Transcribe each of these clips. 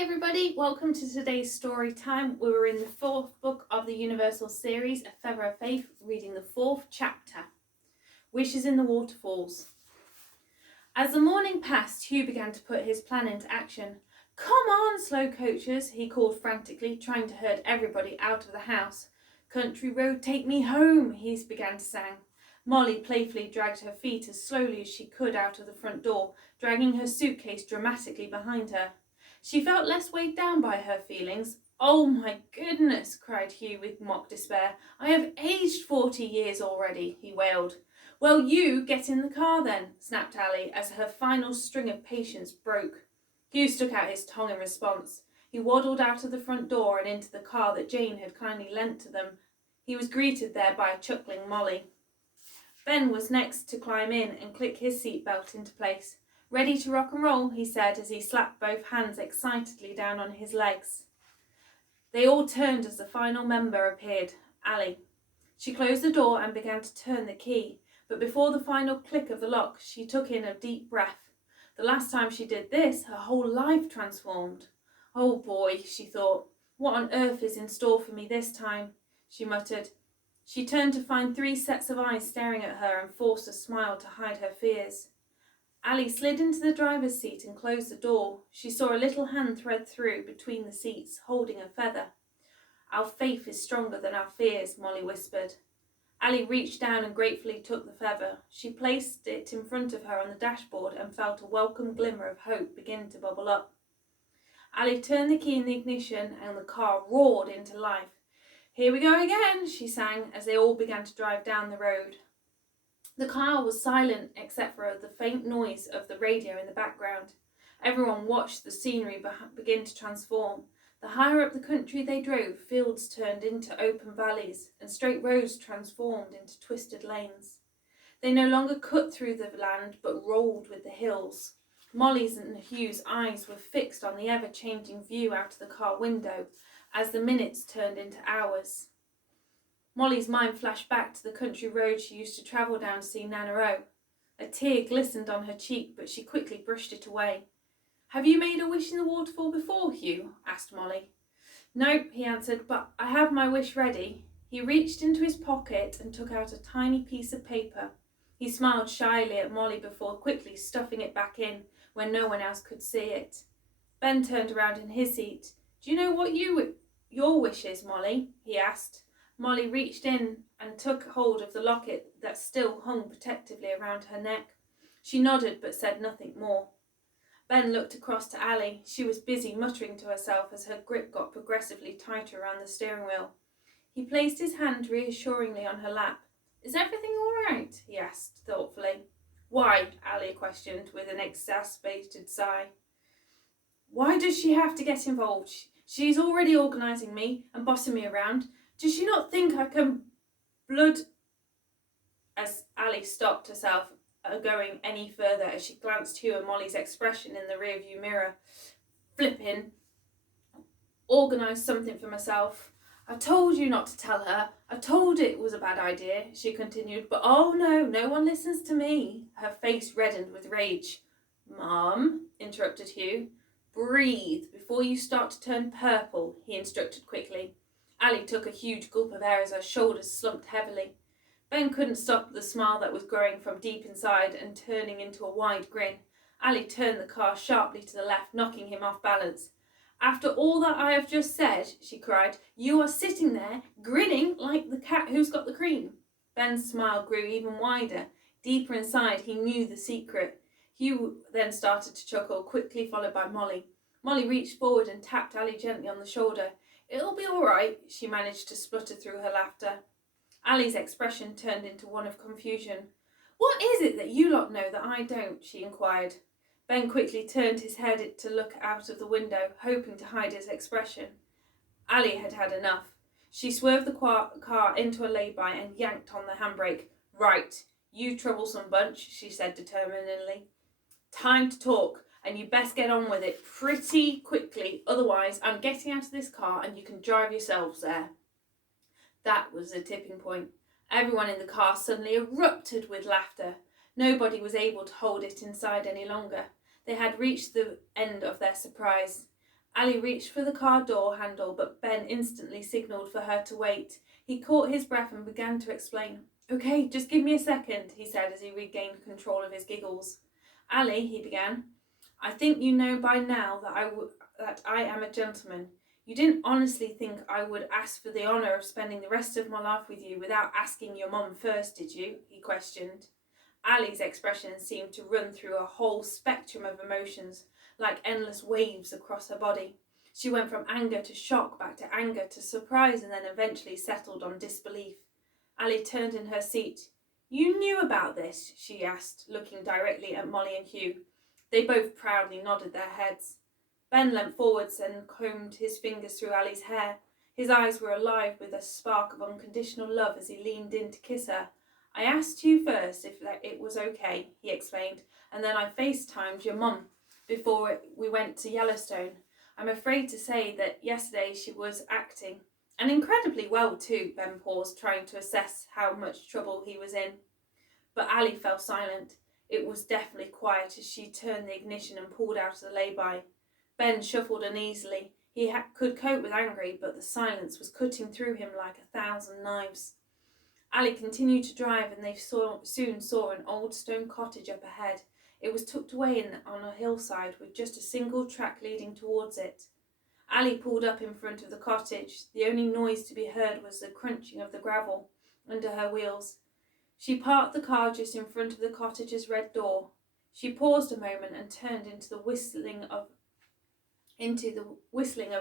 Hi everybody, welcome to today's story time. We were in the fourth book of the Universal series, A Feather of Faith, reading the fourth chapter, Wishes in the Waterfalls. As the morning passed, Hugh began to put his plan into action. Come on, slow coaches, he called frantically, trying to herd everybody out of the house. Country road, take me home, he began to sing. Molly playfully dragged her feet as slowly as she could out of the front door, dragging her suitcase dramatically behind her. She felt less weighed down by her feelings. Oh my goodness, cried Hugh with mock despair. I have aged 40 years already, he wailed. Well, you get in the car then, snapped Ali as her final string of patience broke. Hugh stuck out his tongue in response. He waddled out of the front door and into the car that Jane had kindly lent to them. He was greeted there by a chuckling Molly. Ben was next to climb in and click his seatbelt into place. Ready to rock and roll, he said as he slapped both hands excitedly down on his legs. They all turned as the final member appeared, Ali. She closed the door and began to turn the key, but before the final click of the lock, she took in a deep breath. The last time she did this, her whole life transformed. Oh boy, she thought, what on earth is in store for me this time? She muttered. She turned to find 3 sets of eyes staring at her and forced a smile to hide her fears. Ali slid into the driver's seat and closed the door. She saw a little hand thread through between the seats, holding a feather. Our faith is stronger than our fears, Molly whispered. Ali reached down and gratefully took the feather. She placed it in front of her on the dashboard and felt a welcome glimmer of hope begin to bubble up. Ali turned the key in the ignition and the car roared into life. Here we go again, she sang as they all began to drive down the road. The car was silent except for the faint noise of the radio in the background. Everyone watched the scenery begin to transform. The higher up the country they drove, fields turned into open valleys, and straight roads transformed into twisted lanes. They no longer cut through the land, but rolled with the hills. Molly's and Hugh's eyes were fixed on the ever-changing view out of the car window, as the minutes turned into hours. Molly's mind flashed back to the country road she used to travel down to see Nana O. A tear glistened on her cheek, but she quickly brushed it away. Have you made a wish in the waterfall before, Hugh? Asked Molly. No, he answered, but I have my wish ready. He reached into his pocket and took out a tiny piece of paper. He smiled shyly at Molly before quickly stuffing it back in when no one else could see it. Ben turned around in his seat. Do you know what your wish is, Molly? He asked. Molly reached in and took hold of the locket that still hung protectively around her neck. She nodded but said nothing more. Ben looked across to Ali. She was busy muttering to herself as her grip got progressively tighter around the steering wheel. He placed his hand reassuringly on her lap. Is everything all right? He asked thoughtfully. Why? Ali questioned with an exacerbated sigh. Why does she have to get involved? She's already organising me and bossing me around. Does she not think I can blood... As Ali stopped herself going any further as she glanced Hugh and Molly's expression in the rearview mirror. Flippin'. Organise something for myself. I told you not to tell her. I told it was a bad idea, she continued, but oh no one listens to me. Her face reddened with rage. Mum, interrupted Hugh. Breathe before you start to turn purple, he instructed quickly. Ali took a huge gulp of air as her shoulders slumped heavily. Ben couldn't stop the smile that was growing from deep inside and turning into a wide grin. Ali turned the car sharply to the left, knocking him off balance. After all that I have just said, she cried, you are sitting there, grinning like the cat who's got the cream. Ben's smile grew even wider. Deeper inside, he knew the secret. Hugh then started to chuckle, quickly followed by Molly. Molly reached forward and tapped Ali gently on the shoulder. It'll be all right, she managed to splutter through her laughter. Ali's expression turned into one of confusion. What is it that you lot know that I don't? She inquired. Ben quickly turned his head to look out of the window, hoping to hide his expression. Ali had had enough. She swerved the car into a lay-by and yanked on the handbrake. Right, you troublesome bunch, she said determinedly. Time to talk, and you best get on with it pretty quickly, otherwise I'm getting out of this car and you can drive yourselves there. That was a tipping point. Everyone in the car suddenly erupted with laughter. Nobody was able to hold it inside any longer. They had reached the end of their surprise. Ali reached for the car door handle, but Ben instantly signalled for her to wait. He caught his breath and began to explain. "Okay, just give me a second," he said as he regained control of his giggles. "Ali," he began, "I think you know by now that I am a gentleman. You didn't honestly think I would ask for the honour of spending the rest of my life with you without asking your mum first, did you?" he questioned. Ali's expression seemed to run through a whole spectrum of emotions, like endless waves across her body. She went from anger to shock, back to anger to surprise, and then eventually settled on disbelief. Ali turned in her seat. "You knew about this?" she asked, looking directly at Molly and Hugh. They both proudly nodded their heads. Ben leant forwards and combed his fingers through Ali's hair. His eyes were alive with a spark of unconditional love as he leaned in to kiss her. "I asked you first if it was okay," he explained, "and then I FaceTimed your mum before we went to Yellowstone. I'm afraid to say that yesterday she was acting. And incredibly well too." Ben paused, trying to assess how much trouble he was in. But Ali fell silent. It was deathly quiet as she turned the ignition and pulled out of the lay-by. Ben shuffled uneasily. He could cope with anger, but the silence was cutting through him like 1,000 knives. Ali continued to drive, and they soon saw an old stone cottage up ahead. It was tucked away on a hillside with just a single track leading towards it. Ali pulled up in front of the cottage. The only noise to be heard was the crunching of the gravel under her wheels. She parked the car just in front of the cottage's red door. She paused a moment and turned into the whistling of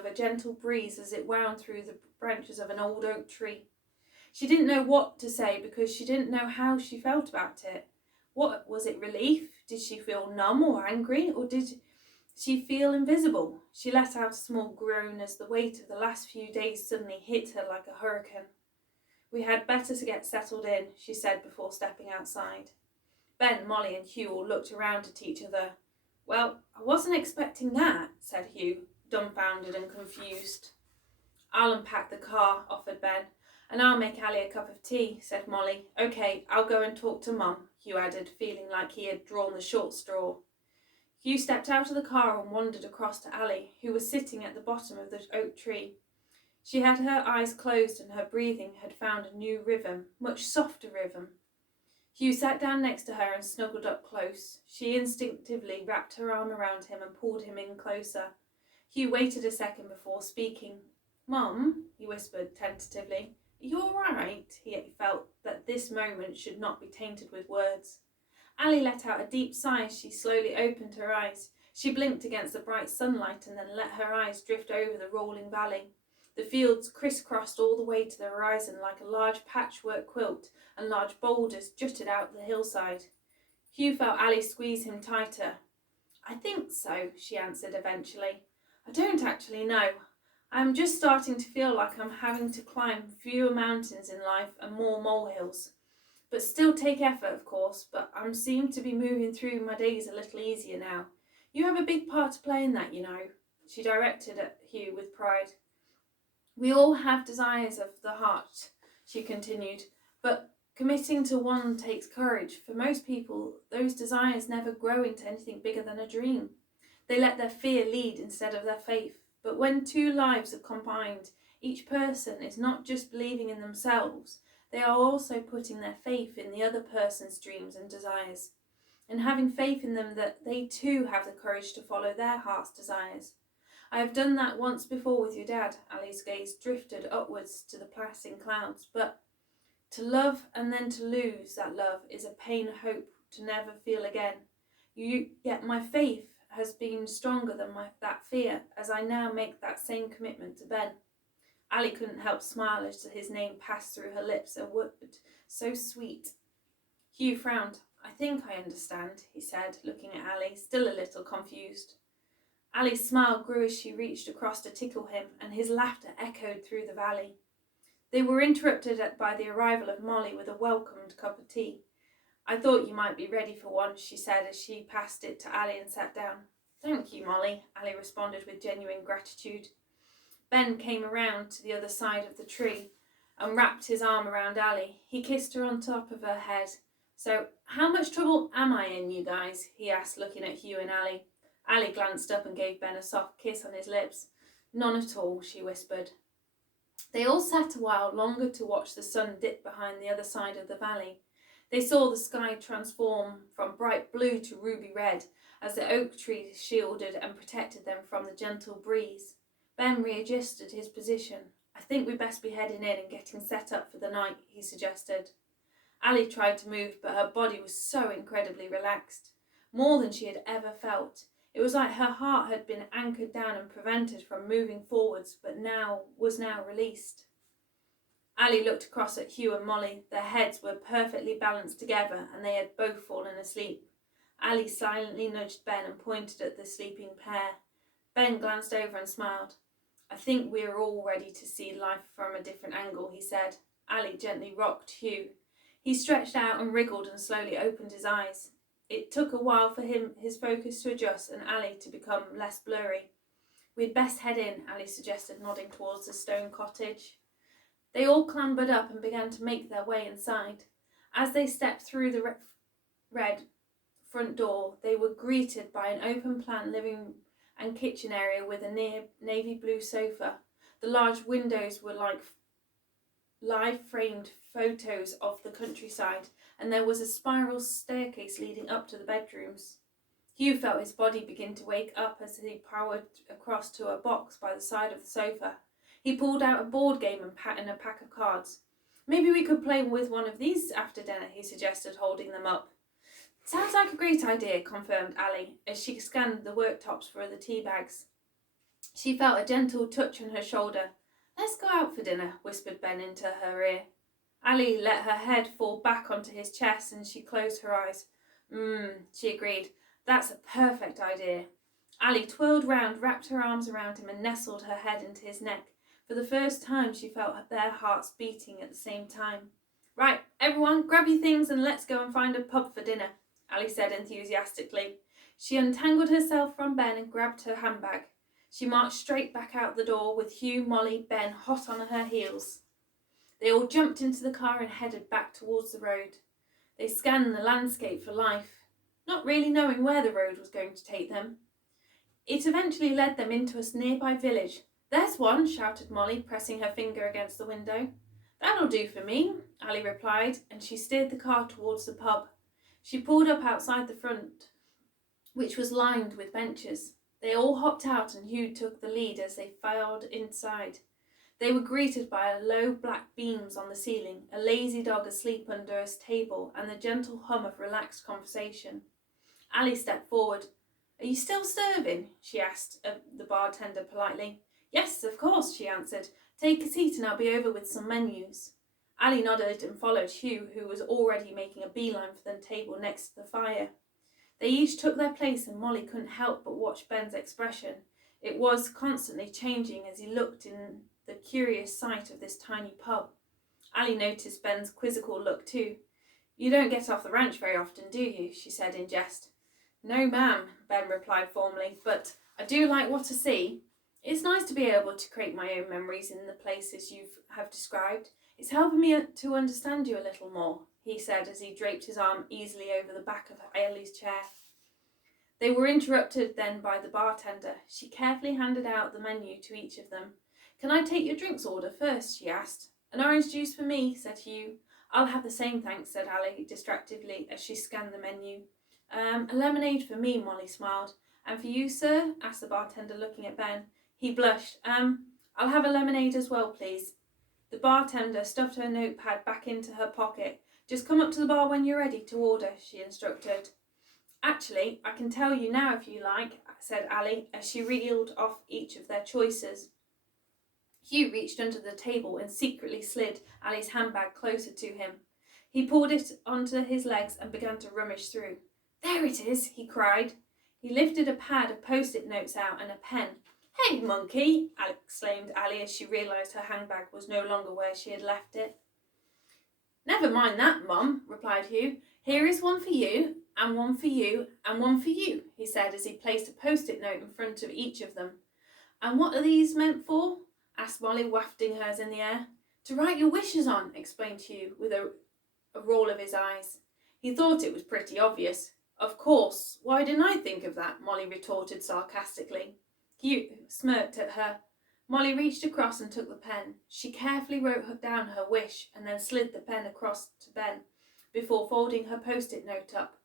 a gentle breeze as it wound through the branches of an old oak tree. She didn't know what to say because she didn't know how she felt about it. What was it? Relief? Did she feel numb or angry, or did she feel invisible? She let out a small groan as the weight of the last few days suddenly hit her like a hurricane. "We had better to get settled in," she said before stepping outside. Ben, Molly and Hugh all looked around at each other. "Well, I wasn't expecting that," said Hugh, dumbfounded and confused. "I'll unpack the car," offered Ben. "And I'll make Ali a cup of tea," said Molly. "Okay, I'll go and talk to Mum," Hugh added, feeling like he had drawn the short straw. Hugh stepped out of the car and wandered across to Ali, who was sitting at the bottom of the oak tree. She had her eyes closed and her breathing had found a new rhythm, much softer rhythm. Hugh sat down next to her and snuggled up close. She instinctively wrapped her arm around him and pulled him in closer. Hugh waited a second before speaking. "Mum," he whispered tentatively. "Are you all right?" He felt that this moment should not be tainted with words. Ali let out a deep sigh as she slowly opened her eyes. She blinked against the bright sunlight and then let her eyes drift over the rolling valley. The fields crisscrossed all the way to the horizon like a large patchwork quilt, and large boulders jutted out the hillside. Hugh felt Ali squeeze him tighter. "I think so," she answered eventually. "I don't actually know. I am just starting to feel like I'm having to climb fewer mountains in life and more molehills. But still take effort, of course, but I seem to be moving through my days a little easier now. You have a big part to play in that, you know," she directed at Hugh with pride. "We all have desires of the heart," she continued, "but committing to one takes courage. For most people, those desires never grow into anything bigger than a dream. They let their fear lead instead of their faith. But when two lives are combined, each person is not just believing in themselves, they are also putting their faith in the other person's dreams and desires, and having faith in them that they too have the courage to follow their heart's desires. I have done that once before with your dad." Ali's gaze drifted upwards to the passing clouds. "But to love and then to lose that love is a pain I hope to never feel again. Yet my faith has been stronger than that fear, as I now make that same commitment to Ben." Ali couldn't help smile as his name passed through her lips, a word so sweet. Hugh frowned. "I think I understand," he said, looking at Ali, still a little confused. Ali's smile grew as she reached across to tickle him, and his laughter echoed through the valley. They were interrupted by the arrival of Molly with a welcomed cup of tea. "I thought you might be ready for one," she said as she passed it to Ali and sat down. "Thank you, Molly," Ali responded with genuine gratitude. Ben came around to the other side of the tree and wrapped his arm around Ali. He kissed her on top of her head. "So, how much trouble am I in, you guys?" he asked, looking at Hugh and Ali. Ali glanced up and gave Ben a soft kiss on his lips. "None at all," she whispered. They all sat a while longer to watch the sun dip behind the other side of the valley. They saw the sky transform from bright blue to ruby red as the oak trees shielded and protected them from the gentle breeze. Ben readjusted his position. "I think we'd best be heading in and getting set up for the night," he suggested. Ali tried to move, but her body was so incredibly relaxed, more than she had ever felt. It was like her heart had been anchored down and prevented from moving forwards, but was now released. Ali looked across at Hugh and Molly. Their heads were perfectly balanced together, and they had both fallen asleep. Ali silently nudged Ben and pointed at the sleeping pair. Ben glanced over and smiled. "I think we are all ready to see life from a different angle," he said. Ali gently rocked Hugh. He stretched out and wriggled and slowly opened his eyes. It took a while for his focus to adjust and Ali to become less blurry. "We'd best head in," Ali suggested, nodding towards the stone cottage. They all clambered up and began to make their way inside. As they stepped through the red front door, they were greeted by an open-plan living and kitchen area with a navy blue sofa. The large windows were like live-framed photos of the countryside, and there was a spiral staircase leading up to the bedrooms. Hugh felt his body begin to wake up as he powered across to a box by the side of the sofa. He pulled out a board game and a pack of cards. "Maybe we could play with one of these after dinner," he suggested, holding them up. "Sounds like a great idea," confirmed Ali, as she scanned the worktops for the tea bags. She felt a gentle touch on her shoulder. "Let's go out for dinner," whispered Ben into her ear. Ali let her head fall back onto his chest and she closed her eyes. She agreed. "That's a perfect idea." Ali twirled round, wrapped her arms around him and nestled her head into his neck. For the first time she felt their hearts beating at the same time. "Right, everyone, grab your things and let's go and find a pub for dinner," Ali said enthusiastically. She untangled herself from Ben and grabbed her handbag. She marched straight back out the door with Hugh, Molly, Ben hot on her heels. They all jumped into the car and headed back towards the road. They scanned the landscape for life, not really knowing where the road was going to take them. It eventually led them into a nearby village. "There's one," shouted Molly, pressing her finger against the window. "That'll do for me," Ali replied, and she steered the car towards the pub. She pulled up outside the front, which was lined with benches. They all hopped out and Hugh took the lead as they filed inside. They were greeted by low black beams on the ceiling, a lazy dog asleep under a table, and the gentle hum of relaxed conversation. Ali stepped forward. "Are you still serving?" she asked the bartender politely. "Yes, of course," she answered. "Take a seat and I'll be over with some menus." Ali nodded and followed Hugh, who was already making a beeline for the table next to the fire. They each took their place and Molly couldn't help but watch Ben's expression. It was constantly changing as he looked in the curious sight of this tiny pub. Ali noticed Ben's quizzical look too. "You don't get off the ranch very often, do you?" she said in jest. "No, ma'am," Ben replied formally, "but I do like what I see. It's nice to be able to create my own memories in the places you have described. It's helping me to understand you a little more," he said as he draped his arm easily over the back of Ali's chair. They were interrupted then by the bartender. She carefully handed out the menu to each of them. "Can I take your drinks order first?" she asked. "An orange juice for me," said Hugh. "I'll have the same, thanks," said Ali distractedly as she scanned the menu. A lemonade for me," Molly smiled. "And for you, sir?" asked the bartender, looking at Ben. He blushed. I'll have a lemonade as well, please." The bartender stuffed her notepad back into her pocket. "Just come up to the bar when you're ready to order," she instructed. "Actually, I can tell you now if you like," said Ali, as she reeled off each of their choices. Hugh reached under the table and secretly slid Ali's handbag closer to him. He pulled it onto his legs and began to rummage through. "There it is," he cried. He lifted a pad of post-it notes out and a pen. "Hey, monkey!" exclaimed Ali as she realised her handbag was no longer where she had left it. "Never mind that, Mum," replied Hugh. "Here is one for you, and one for you, and one for you," he said as he placed a post-it note in front of each of them. "And what are these meant for?" asked Molly, wafting hers in the air. "To write your wishes on," explained Hugh with a roll of his eyes. He thought it was pretty obvious. Of course, why didn't I think of that? Molly retorted sarcastically. Hugh smirked at her. Molly reached across and took the pen. She carefully wrote down her wish and then slid the pen across to Ben before folding her post-it note up.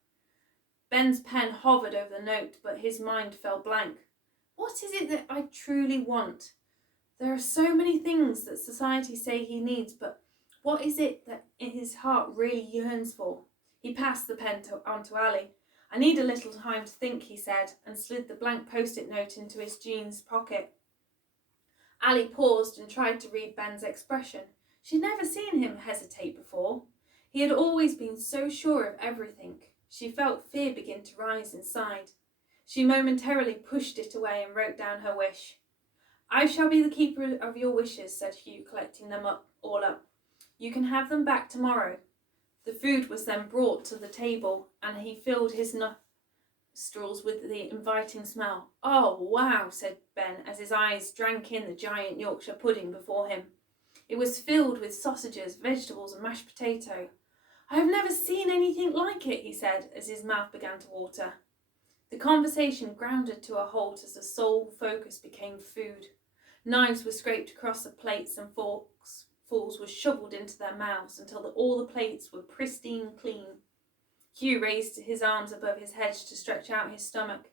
Ben's pen hovered over the note, but his mind fell blank. What is it that I truly want? There are so many things that society say he needs, but what is it that his heart really yearns for? He passed the pen on to Ali. I need a little time to think, he said, and slid the blank post-it note into his jeans pocket. Ali paused and tried to read Ben's expression. She'd never seen him hesitate before. He had always been so sure of everything. She felt fear begin to rise inside. She momentarily pushed it away and wrote down her wish. I shall be the keeper of your wishes, said Hugh, collecting them all up. You can have them back tomorrow. The food was then brought to the table, and he filled his nostrils with the inviting smell. Oh, wow, said Ben, as his eyes drank in the giant Yorkshire pudding before him. It was filled with sausages, vegetables, and mashed potato. I have never seen anything like it, he said, as his mouth began to water. The conversation grounded to a halt as the sole focus became food. Knives were scraped across the plates and forks. Forks were shovelled into their mouths until all the plates were pristine clean. Hugh raised his arms above his head to stretch out his stomach.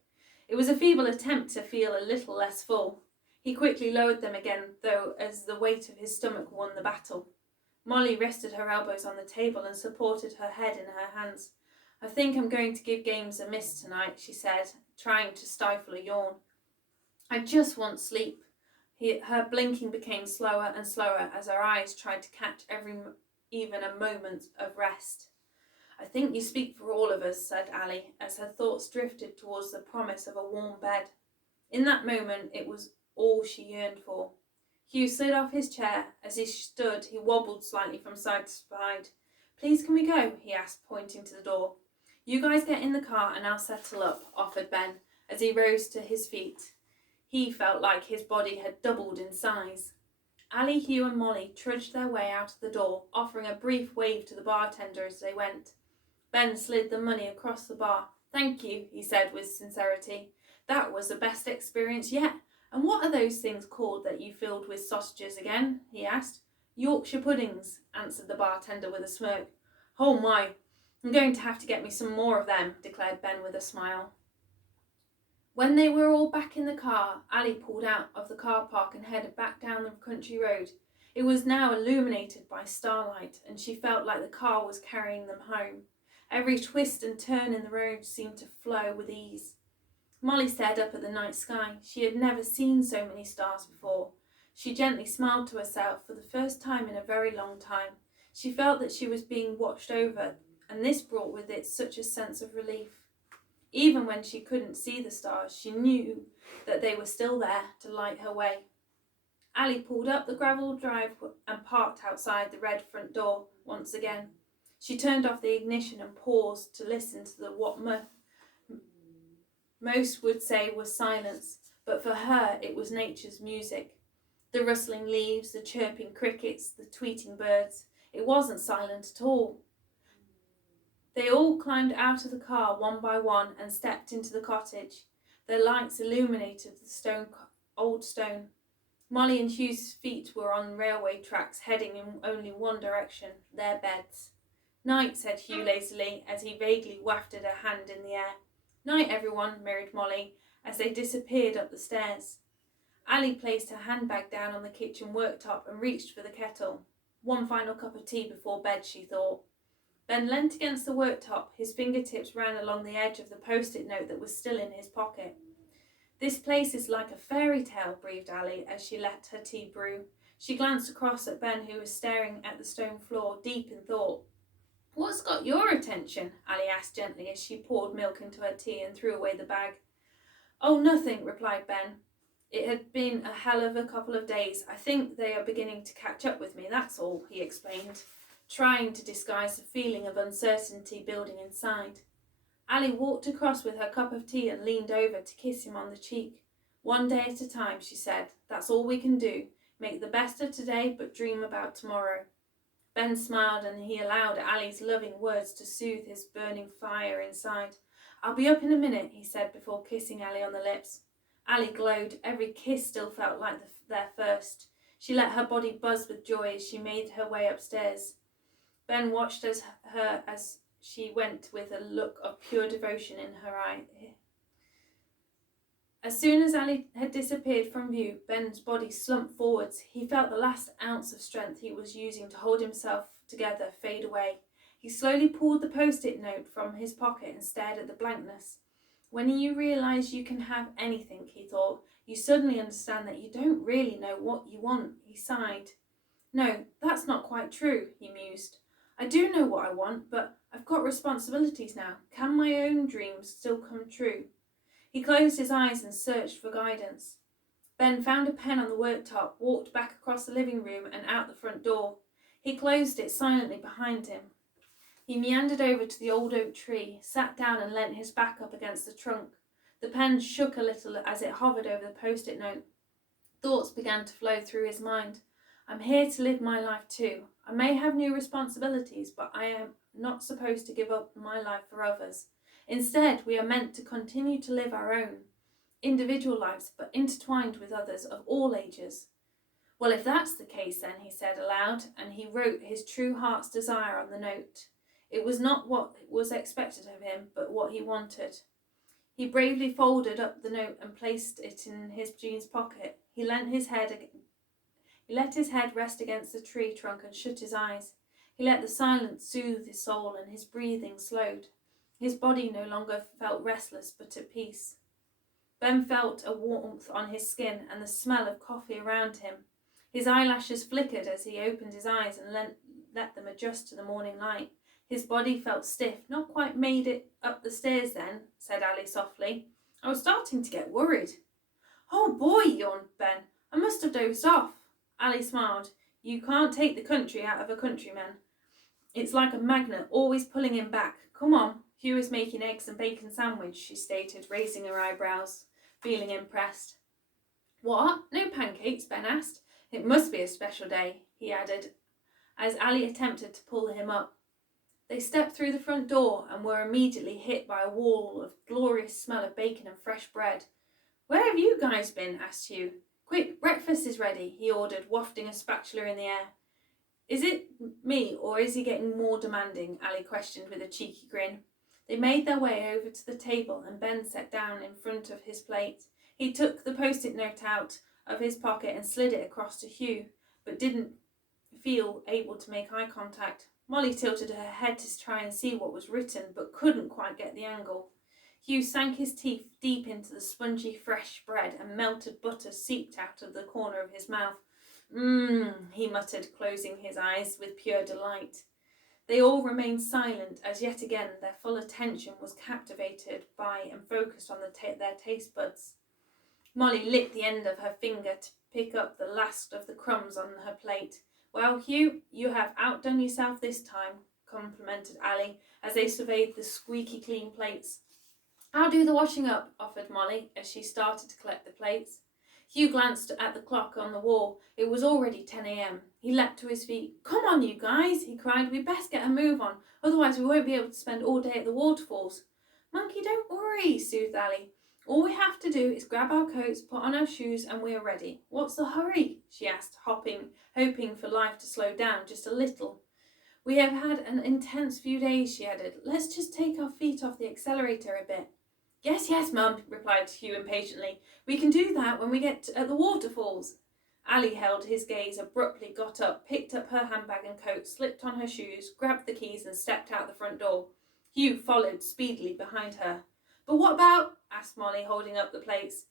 It was a feeble attempt to feel a little less full. He quickly lowered them again, though, as the weight of his stomach won the battle. Molly rested her elbows on the table and supported her head in her hands. I think I'm going to give games a miss tonight, she said, trying to stifle a yawn. I just want sleep. Her blinking became slower and slower as her eyes tried to catch even a moment of rest. I think you speak for all of us, said Ali, as her thoughts drifted towards the promise of a warm bed. In that moment, it was all she yearned for. Hugh slid off his chair. As he stood, he wobbled slightly from side to side. Please, can we go? He asked, pointing to the door. You guys get in the car and I'll settle up, offered Ben, as he rose to his feet. He felt like his body had doubled in size. Ali, Hugh and Molly trudged their way out of the door, offering a brief wave to the bartender as they went. Ben slid the money across the bar. Thank you, he said with sincerity. That was the best experience yet. And what are those things called that you filled with sausages again? He asked. Yorkshire puddings, answered the bartender with a smirk. Oh my, I'm going to have to get me some more of them, declared Ben with a smile. When they were all back in the car, Ali pulled out of the car park and headed back down the country road. It was now illuminated by starlight, and she felt like the car was carrying them home. Every twist and turn in the road seemed to flow with ease. Molly stared up at the night sky. She had never seen so many stars before. She gently smiled to herself for the first time in a very long time. She felt that she was being watched over, and this brought with it such a sense of relief. Even when she couldn't see the stars, she knew that they were still there to light her way. Ali pulled up the gravel drive and parked outside the red front door once again. She turned off the ignition and paused to listen to what most would say was silence, but for her it was nature's music. The rustling leaves, the chirping crickets, the tweeting birds. It wasn't silent at all. They all climbed out of the car one by one and stepped into the cottage. Their lights illuminated the old stone. Molly and Hugh's feet were on railway tracks heading in only one direction, their beds. Night, said Hugh lazily as he vaguely wafted a hand in the air. Night, everyone, mirrored Molly as they disappeared up the stairs. Ali placed her handbag down on the kitchen worktop and reached for the kettle. One final cup of tea before bed, she thought. Ben leant against the worktop. His fingertips ran along the edge of the post-it note that was still in his pocket. This place is like a fairy tale, breathed Ali as she let her tea brew. She glanced across at Ben, who was staring at the stone floor, deep in thought. What's got your attention? Ali asked gently as she poured milk into her tea and threw away the bag. Oh, nothing, replied Ben. It had been a hell of a couple of days. I think they are beginning to catch up with me, that's all, he explained, trying to disguise the feeling of uncertainty building inside. Ali walked across with her cup of tea and leaned over to kiss him on the cheek. One day at a time, she said. That's all we can do. Make the best of today, but dream about tomorrow. Ben smiled and he allowed Ali's loving words to soothe his burning fire inside. "I'll be up in a minute," he said before kissing Ali on the lips. Ali glowed. Every kiss still felt like their first. She let her body buzz with joy as she made her way upstairs. Ben watched as she went with a look of pure devotion in her eye. As soon as Ali had disappeared from view, Ben's body slumped forwards. He felt the last ounce of strength he was using to hold himself together fade away. He slowly pulled the post-it note from his pocket and stared at the blankness. When you realise you can have anything, he thought, you suddenly understand that you don't really know what you want. He sighed. No, that's not quite true, he mused. I do know what I want, but I've got responsibilities now. Can my own dreams still come true? He closed his eyes and searched for guidance. Ben found a pen on the worktop, walked back across the living room and out the front door. He closed it silently behind him. He meandered over to the old oak tree, sat down and leant his back up against the trunk. The pen shook a little as it hovered over the post-it note. Thoughts began to flow through his mind. I'm here to live my life too. I may have new responsibilities, but I am not supposed to give up my life for others. Instead, we are meant to continue to live our own individual lives, but intertwined with others of all ages. Well, if that's the case then, he said aloud, and he wrote his true heart's desire on the note. It was not what was expected of him, but what he wanted. He bravely folded up the note and placed it in his jeans pocket. He let his head rest against the tree trunk and shut his eyes. He let the silence soothe his soul, and his breathing slowed. His body no longer felt restless, but at peace. Ben felt a warmth on his skin and the smell of coffee around him. His eyelashes flickered as he opened his eyes and let them adjust to the morning light. His body felt stiff. Not quite made it up the stairs then, said Ali softly. I was starting to get worried. Oh boy, yawned Ben. I must have dozed off. Ali smiled. You can't take the country out of a countryman. It's like a magnet, always pulling him back. Come on. Hugh is making eggs and bacon sandwich, she stated, raising her eyebrows, feeling impressed. What? No pancakes? Ben asked. It must be a special day, he added, as Ali attempted to pull him up. They stepped through the front door and were immediately hit by a wall of glorious smell of bacon and fresh bread. Where have you guys been? Asked Hugh. Quick, breakfast is ready, he ordered, wafting a spatula in the air. Is it me, or is he getting more demanding? Ali questioned with a cheeky grin. They made their way over to the table and Ben sat down in front of his plate. He took the post-it note out of his pocket and slid it across to Hugh, but didn't feel able to make eye contact. Molly tilted her head to try and see what was written, but couldn't quite get the angle. Hugh sank his teeth deep into the spongy fresh bread and melted butter seeped out of the corner of his mouth. He muttered, closing his eyes with pure delight. They all remained silent as yet again their full attention was captivated by and focused on their taste buds. Molly licked the end of her finger to pick up the last of the crumbs on her plate. Well, Hugh, you have outdone yourself this time, complimented Ali as they surveyed the squeaky clean plates. I'll do the washing up, offered Molly as she started to collect the plates. Hugh glanced at the clock on the wall. It was already 10 a.m. He leapt to his feet. Come on, you guys, he cried. We best get a move on, otherwise we won't be able to spend all day at the waterfalls. Monkey, don't worry, soothed Ali. All we have to do is grab our coats, put on our shoes, and we are ready. What's the hurry? She asked, hoping for life to slow down just a little. We have had an intense few days, she added. Let's just take our feet off the accelerator a bit. Yes, Mum, replied Hugh impatiently. We can do that when we get at the waterfalls. Ali held his gaze, abruptly got up, picked up her handbag and coat, slipped on her shoes, grabbed the keys and stepped out the front door. Hugh followed speedily behind her. But what about? Asked Molly, holding up the plates.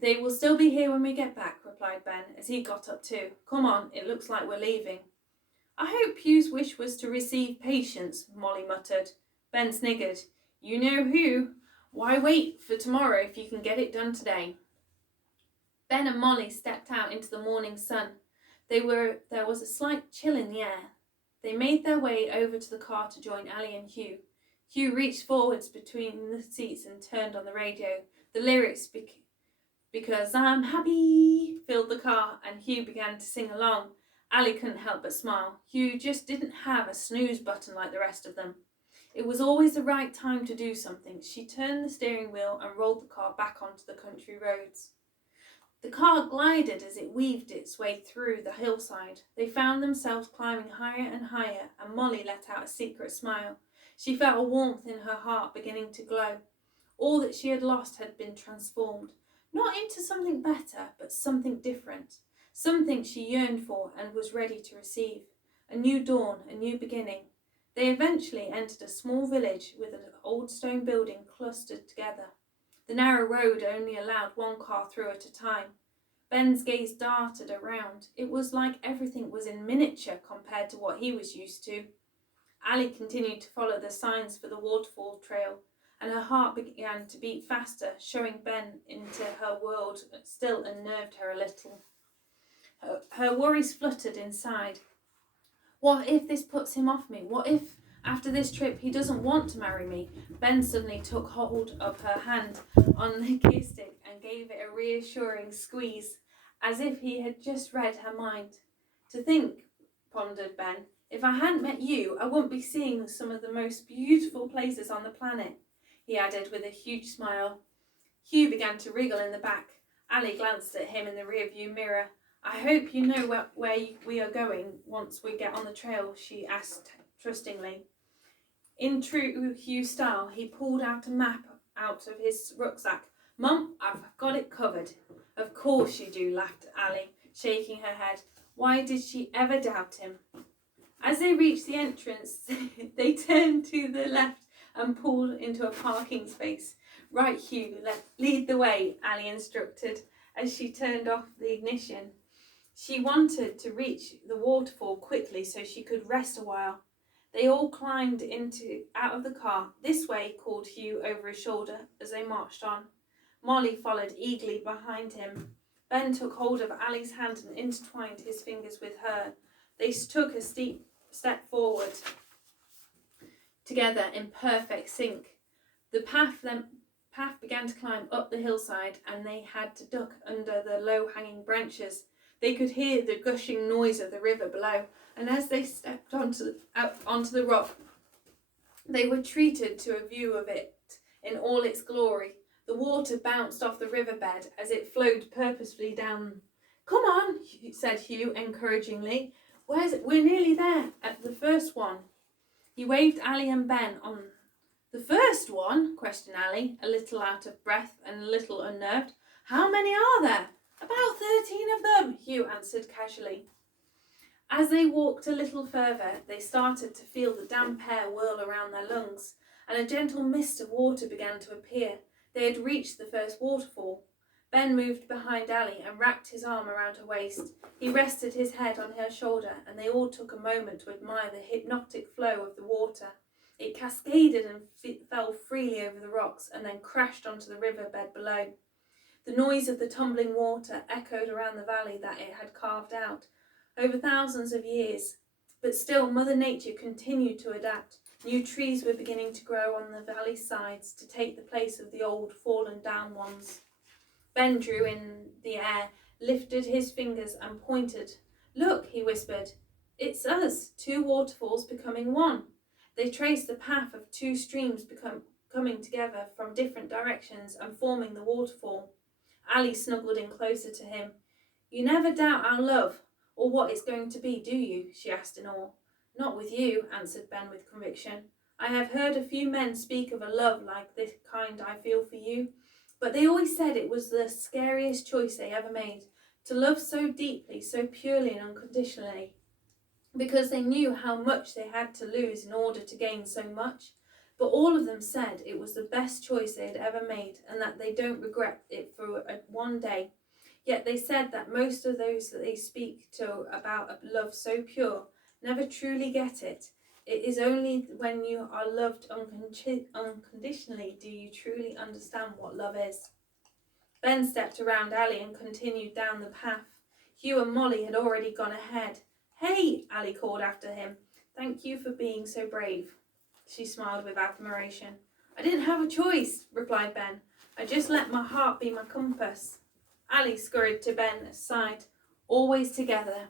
They will still be here when we get back, replied Ben, as he got up too. Come on, it looks like we're leaving. I hope Hugh's wish was to receive patience, Molly muttered. Ben sniggered. You know who. Why wait for tomorrow if you can get it done today? Ben and Molly stepped out into the morning sun. There was a slight chill in the air. They made their way over to the car to join Ali and Hugh. Hugh reached forwards between the seats and turned on the radio. The lyrics, because I'm happy, filled the car, and Hugh began to sing along. Ali couldn't help but smile. Hugh just didn't have a snooze button like the rest of them. It was always the right time to do something. She turned the steering wheel and rolled the car back onto the country roads. The car glided as it weaved its way through the hillside. They found themselves climbing higher and higher, and Molly let out a secret smile. She felt a warmth in her heart beginning to glow. All that she had lost had been transformed, not into something better, but something different, something she yearned for and was ready to receive. A new dawn, a new beginning. They eventually entered a small village with an old stone building clustered together. The narrow road only allowed one car through at a time. Ben's gaze darted around. It was like everything was in miniature compared to what he was used to. Ali continued to follow the signs for the waterfall trail, and her heart began to beat faster, showing Ben into her world still unnerved her a little. Her worries fluttered inside. What if this puts him off me? What if, after this trip, he doesn't want to marry me? Ben suddenly took hold of her hand on the gear stick and gave it a reassuring squeeze, as if he had just read her mind. To think, pondered Ben, if I hadn't met you, I wouldn't be seeing some of the most beautiful places on the planet, he added with a huge smile. Hugh began to wriggle in the back. Ali glanced at him in the rearview mirror. I hope you know where we are going once we get on the trail, she asked trustingly. In true Hugh style, he pulled out a map out of his rucksack. Mum, I've got it covered. Of course you do, laughed Ali, shaking her head. Why did she ever doubt him? As they reached the entrance, they turned to the left and pulled into a parking space. Right, Hugh, lead the way, Ali instructed as she turned off the ignition. She wanted to reach the waterfall quickly so she could rest a while. They all climbed out of the car. This way, called Hugh over his shoulder as they marched on. Molly followed eagerly behind him. Ben took hold of Ali's hand and intertwined his fingers with her. They took a steep step forward, together in perfect sync. The path began to climb up the hillside, and they had to duck under the low-hanging branches. They could hear the gushing noise of the river below, and as they stepped onto the rock, they were treated to a view of it in all its glory. The water bounced off the riverbed as it flowed purposefully down. Come on, said Hugh encouragingly. We're nearly there, at the first one. He waved Ali and Ben on. The first one? Questioned Ali, a little out of breath and a little unnerved. How many are there? About 13 of them, Hugh answered casually. As they walked a little further, they started to feel the damp air whirl around their lungs, and a gentle mist of water began to appear. They had reached the first waterfall. Ben moved behind Ali and wrapped his arm around her waist. He rested his head on her shoulder, and they all took a moment to admire the hypnotic flow of the water. It cascaded and fell freely over the rocks and then crashed onto the riverbed below. The noise of the tumbling water echoed around the valley that it had carved out over thousands of years. But still, Mother Nature continued to adapt. New trees were beginning to grow on the valley sides to take the place of the old, fallen down ones. Ben drew in the air, lifted his fingers and pointed. Look, he whispered. It's us, two waterfalls becoming one. They traced the path of two streams coming together from different directions and forming the waterfall. Ali snuggled in closer to him. You never doubt our love, or what it's going to be, do you? She asked in awe. Not with you, answered Ben with conviction. I have heard a few men speak of a love like this kind I feel for you, but they always said it was the scariest choice they ever made, to love so deeply, so purely and unconditionally, because they knew how much they had to lose in order to gain so much. But all of them said it was the best choice they had ever made, and that they don't regret it for one day. Yet they said that most of those that they speak to about a love so pure never truly get it. It is only when you are loved unconditionally do you truly understand what love is. Ben stepped around Ali and continued down the path. Hugh and Molly had already gone ahead. Hey, Ali called after him. Thank you for being so brave. She smiled with admiration. I didn't have a choice, replied Ben. I just let my heart be my compass. Ali scurried to Ben's side. Always together,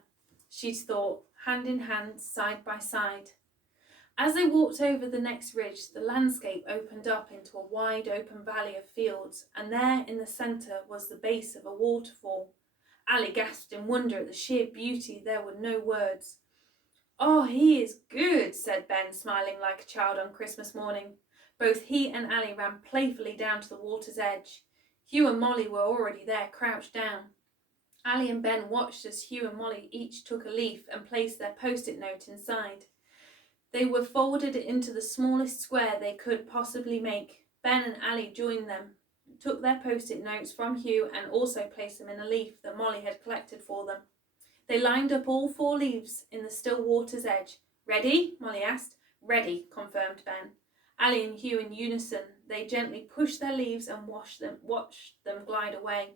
she thought, hand in hand, side by side. As they walked over the next ridge, the landscape opened up into a wide open valley of fields, and there in the centre was the base of a waterfall. Ali gasped in wonder at the sheer beauty. There were no words. "Oh, he is good," said Ben, smiling like a child on Christmas morning. Both he and Ali ran playfully down to the water's edge. Hugh and Molly were already there, crouched down. Ali and Ben watched as Hugh and Molly each took a leaf and placed their post-it note inside. They were folded into the smallest square they could possibly make. Ben and Ali joined them, took their post-it notes from Hugh and also placed them in a leaf that Molly had collected for them. They lined up all 4 leaves in the still water's edge. "Ready?" Molly asked. "Ready," confirmed Ben. Ali and Hugh in unison, they gently pushed their leaves and watched them glide away.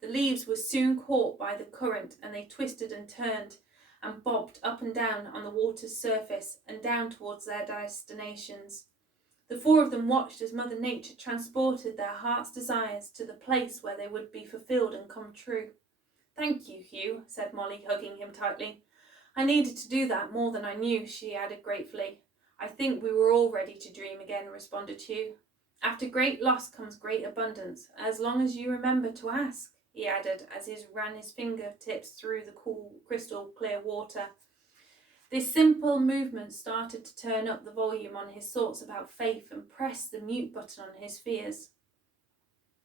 The leaves were soon caught by the current, and they twisted and turned and bobbed up and down on the water's surface and down towards their destinations. The 4 of them watched as Mother Nature transported their heart's desires to the place where they would be fulfilled and come true. "Thank you, Hugh," said Molly, hugging him tightly. "I needed to do that more than I knew," she added gratefully. "I think we were all ready to dream again," responded Hugh. "After great loss comes great abundance, as long as you remember to ask," he added as he ran his fingertips through the cool, crystal clear water. This simple movement started to turn up the volume on his thoughts about faith and press the mute button on his fears.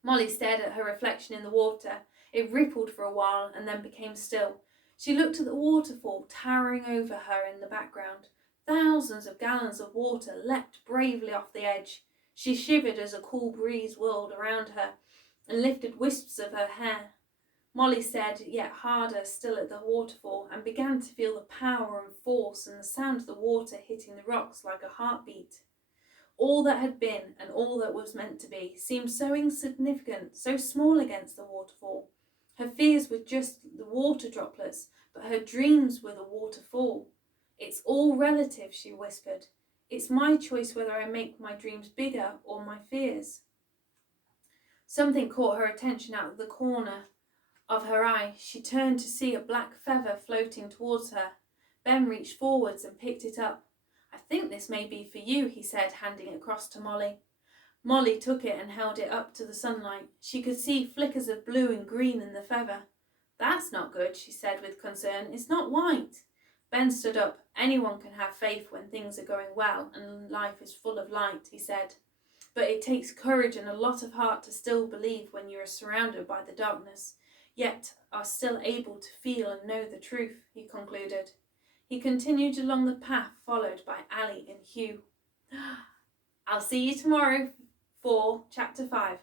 Molly stared at her reflection in the water. It rippled for a while and then became still. She looked at the waterfall towering over her in the background. Thousands of gallons of water leapt bravely off the edge. She shivered as a cool breeze whirled around her and lifted wisps of her hair. Molly stared yet harder still at the waterfall and began to feel the power and force and the sound of the water hitting the rocks like a heartbeat. All that had been and all that was meant to be seemed so insignificant, so small against the waterfall. Her fears were just the water droplets, but her dreams were the waterfall. "It's all relative," she whispered. "It's my choice whether I make my dreams bigger or my fears." Something caught her attention out of the corner of her eye. She turned to see a black feather floating towards her. Ben reached forwards and picked it up. "I think this may be for you," he said, handing it across to Molly. Molly took it and held it up to the sunlight. She could see flickers of blue and green in the feather. "That's not good," she said with concern. "It's not white." Ben stood up. "Anyone can have faith when things are going well and life is full of light," he said. "But it takes courage and a lot of heart to still believe when you are surrounded by the darkness, yet are still able to feel and know the truth," he concluded. He continued along the path, followed by Ali and Hugh. "I'll see you tomorrow for Chapter 5.